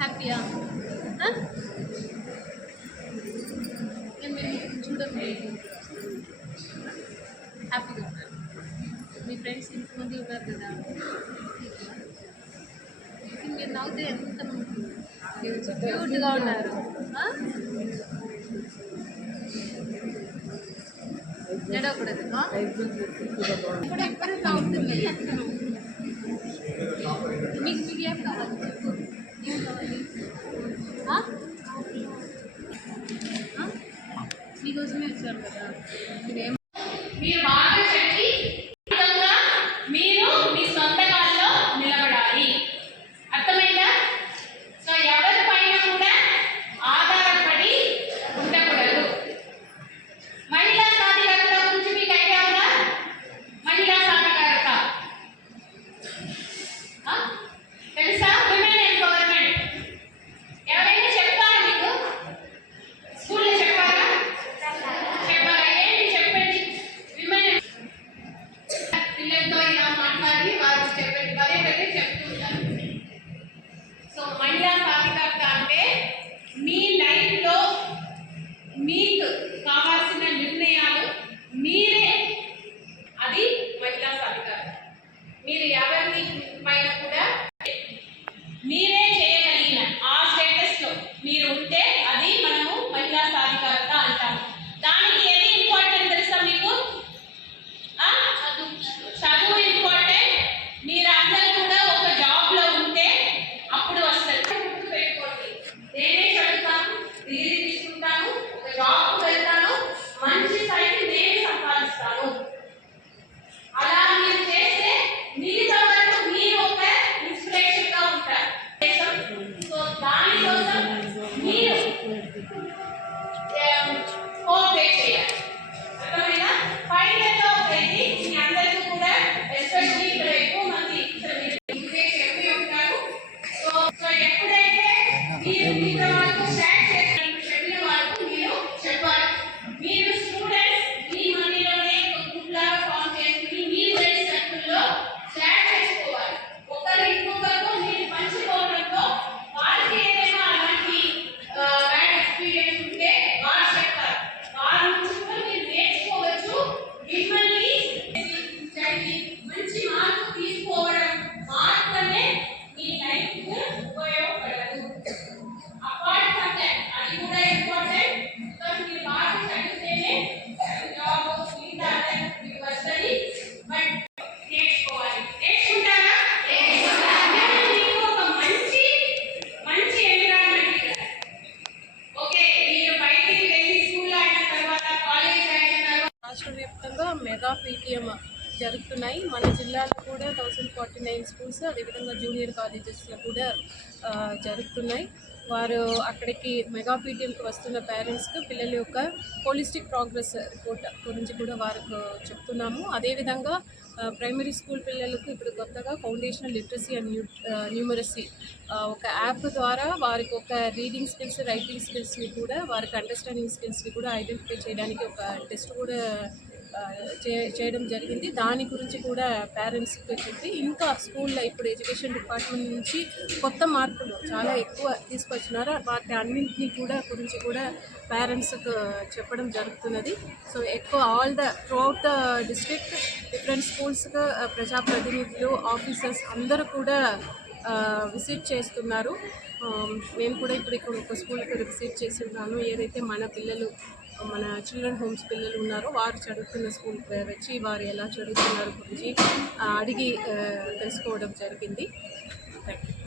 హ్యాపీయా? చూడండి హ్యాపీగా ఉన్నారు. మీ ఫ్రెండ్స్ ఇంతమంది ఉన్నారు కదా, మీరు నవ్వుతే ఎంత క్యూట్గా ఉన్నారు. ఎడవకూడదు ఇప్పుడు ఎప్పుడు నవ్వుతుంది. మీకు మీకు ఏం కావాలి చెప్పు, ఏం కావాలి? మీకోసమే వచ్చారు కదా. మీరేం మీరు బాగా చెప్పి మీరు మీ సొంత కాల్లో నిలబడాలి. అర్థమైందా? సో ఎవరి పైన కూడా ఆధారపడి ఉండకూడదు. మహిళా సాధికారత గురించి మీకు ఐడియా ఉందా? మహిళా సాధికారత తెలుసా? విమెన్ ఎంపవర్మెంట్ ఎవరైనా చెప్పారా మీకు? స్కూల్లో చెప్పారా? చెప్పారా? ఏంటి చెప్పండి. విమెన్ పిల్లలతో ఇలా మాట్లాడి వారు చెప్పండి, పదే పదే చెప్తుంటారు. సో మహిళా సాధికారత అంటే మీ లైఫ్లో మీకు కావాల్సిన నిర్ణయాలు మీరే, అది మహిళా సాధికారత. మీరు ఎవరిని పైన కూడా మీరే చేయగలిగిన ఆ స్టేటస్లో మీరు ఉంటే అది మనము మహిళా సాధికారత అంటాము. దానికి ఏది ఇంపార్టెంట్ తెలుసా మీకు? చదువు ఇంపార్టెంట్. మీరు అందరూ కూడా ఒక జాబ్లో ఉంటే అప్పుడు వస్తుంది. పెట్టుకోండి, నేనే చదువుతాను, డిగ్రీ తీసుకుంటాను, ఒక జాబ్కి వెళ్తాను, మంచి స్థాయికి నేనే సంపాదిస్తాను. అలా మీరు చేస్తే మిగతా వరకు మీరు ఒక ఇన్స్పిరేషన్గా ఉంటారు. సో దానికోసం మీరు కోఆపరేట్ చేయాలి. అర్థమైనా? ఫైనల్గా ఒకటి మీ అందరికీ కూడా ఎస్పెషల్లీ ఇక్కడ ఎక్కువ మంది చెప్పి ఉంటారు. సో ఎప్పుడైతే మీరు మిగతా వాళ్ళకు చెప్పిన వాళ్ళకు మీరు చెప్పాలి. మీరు స్టూడెంట్స్ మీ మనీలోనే ఒక గ్రూప్ లాగా ఫామ్ చేసుకుని మీ ఫ్రెండ్స్ సర్కిల్లో షేర్ చేసుకోవాలి. ఒకరు ఇంకొకరితో మీరు పంచుకోవడంతో వాళ్ళకి ఏదైనా అలాంటి బ్యాడ్ ఎక్స్పీరియన్స్ ఉంటే వాళ్ళు చెప్తారు. వాళ్ళ నుంచి కూడా మీరు నేర్చుకోవచ్చు. మిమ్మల్ని మంచి మార్పు తీసుకోవడం మాత్రమే మీ లైఫ్కు ఉపయోగపడదు. అపార్ట్ ఫ్రమ్ దట్ అది కూడా ఇంపార్టెంట్. బికాస్ మీరు బాగా చదివితేనే జాబ్ మిగతా మీకు వస్తుంది. బట్ నేర్చుకోవాలి. నేర్చుకుంటారా? మీకు ఒక మంచి మంచి ఎన్విరాన్మెంట్. ఓకే, మీరు బయటికి వెళ్ళి స్కూల్ అయిన తర్వాత కాలేజ్ అయిన తర్వాత రాష్ట్ర వ్యాప్తంగా మెగా పీటీఎం జరుగుతున్నాయి. మన జిల్లాలో కూడా 1049 స్కూల్స్, అదేవిధంగా జూనియర్ కాలేజెస్లో కూడా జరుగుతున్నాయి. వారు అక్కడికి మెగా పీటీఎంకి వస్తున్న పేరెంట్స్కి పిల్లల యొక్క హోలిస్టిక్ ప్రోగ్రెస్ రిపోర్ట్ గురించి కూడా వారికి చెప్తున్నాము. అదేవిధంగా ప్రైమరీ స్కూల్ పిల్లలకు ఇప్పుడు కొత్తగా ఫౌండేషనల్ లిటరసీ అండ్ న్యూమరసీ ఒక యాప్ ద్వారా వారికి ఒక రీడింగ్ స్కిల్స్, రైటింగ్ స్కిల్స్ని కూడా, వారికి అండర్స్టాండింగ్ స్కిల్స్ని కూడా ఐడెంటిఫై చేయడానికి ఒక టెస్ట్ కూడా చేయడం జరిగింది. దాని గురించి కూడా పేరెంట్స్కి చెప్పి, ఇంకా స్కూల్లో ఇప్పుడు ఎడ్యుకేషన్ డిపార్ట్మెంట్ నుంచి కొత్త మార్పులు చాలా ఎక్కువ తీసుకొచ్చినారు. వాటి అన్నింటినీ కూడా గురించి కూడా పేరెంట్స్కి చెప్పడం జరుగుతున్నది. సో ఎక్కువ త్రూఅవుట్ ద డిస్ట్రిక్ట్ డిఫరెంట్ స్కూల్స్కి ప్రజాప్రతినిధులు, ఆఫీసర్స్ అందరూ కూడా విజిట్ చేస్తున్నారు. మేము కూడా ఇప్పుడు ఇక్కడ ఒక స్కూల్కి విజిట్ చేసి ఉన్నాను. ఏదైతే మన పిల్లలు, మన చిల్డ్రన్ హోమ్స్ పిల్లలు ఉన్నారో వారు చదువుతున్న స్కూల్కి వచ్చి వారు ఎలా చదువుతున్నారు గురించి అడిగి తెలుసుకోవడం జరిగింది. Thank you.